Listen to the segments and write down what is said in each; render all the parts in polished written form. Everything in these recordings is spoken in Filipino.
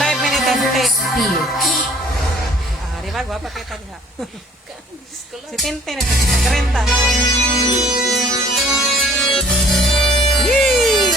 live minute and 10. Speech. Ah, di ba? Gwapa kita diha. Si Tintin, nag-renta. Yee!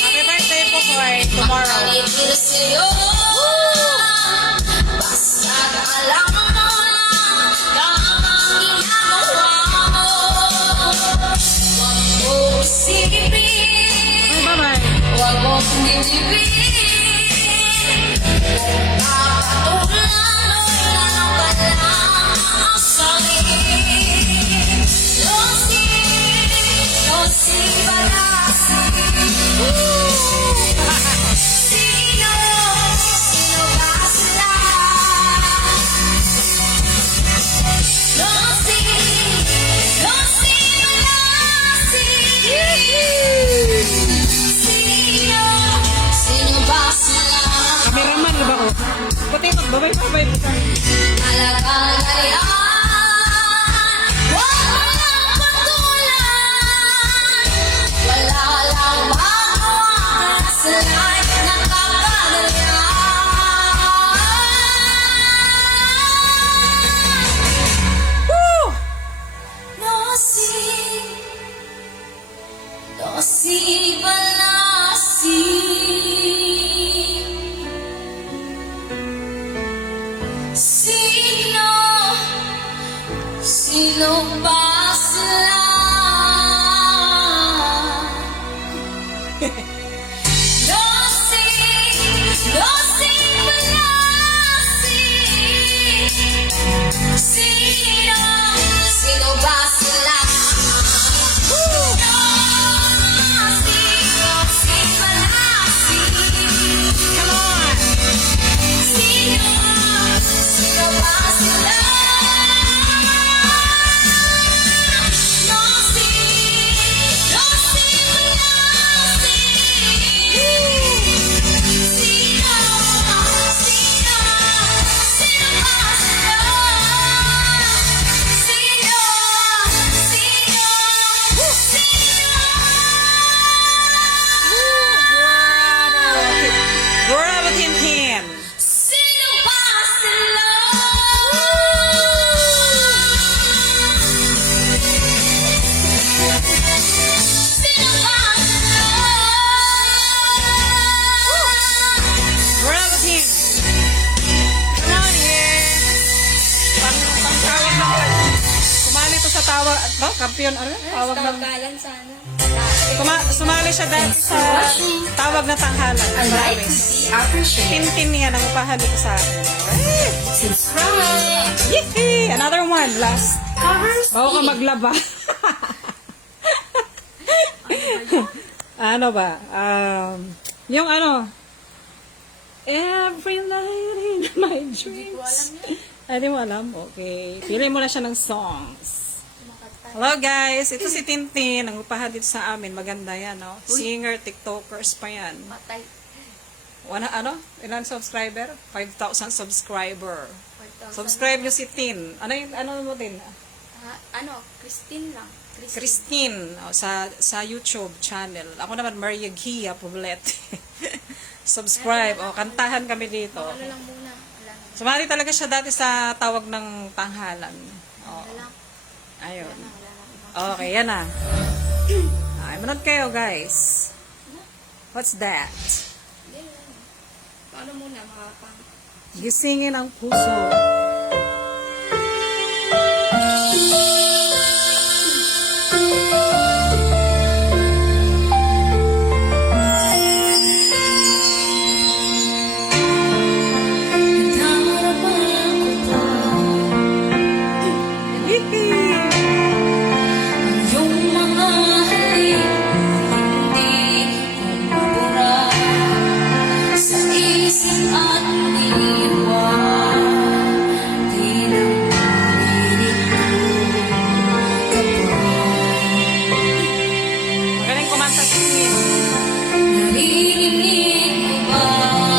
Happy birthday po for tomorrow. Bye-bye. Kameraman na ba o? Puti magbabay-babay mo ka. Sino ba sila? Sino ba sila? Come on! Sino ba sila? Bravo, Tintin! Sino ba sila? Sino ba sila? Bravo, Tin! Come on, yeah! Pang-tawag na ko. Sumali to sa tawag, kampiyon, ano? Tawag ng... Tawagalan sana. Sumali siya dahil sa tawag na tanghalan. I'd like to be appreciated. Tintin niya nang upahalo ko sa akin. Ay! Subscribe. Yee! Another one, last. Covers. Bago ka maglaba. Ano ba? Yung ano, every night in my dreams. Ay, di mo alam? Okay. Pili mo na siya ng songs. Hello guys, ito si Tintin. Ang upahan dito sa amin. Maganda yan, no? Singer, tiktokers pa yan. Patay. Ilan subscriber? 5,000 subscriber. Subscribe nyo si Tin. Ano mo din? Christine lang. Christine, sa YouTube channel. Ako naman, Maria Gia Poblete. Subscribe. Kantahan kami dito. Ano lang muna. Wala na. Sumali talaga siya dati sa tawag ng tanghalan. Wala lang. Ayun. Wala lang. Okay, yan na. Manood kayo, guys. What's that? Hindi lang. Paano muna makapang... Gisingin ang puso. Sa Patsy Smith. Naririnig mo ba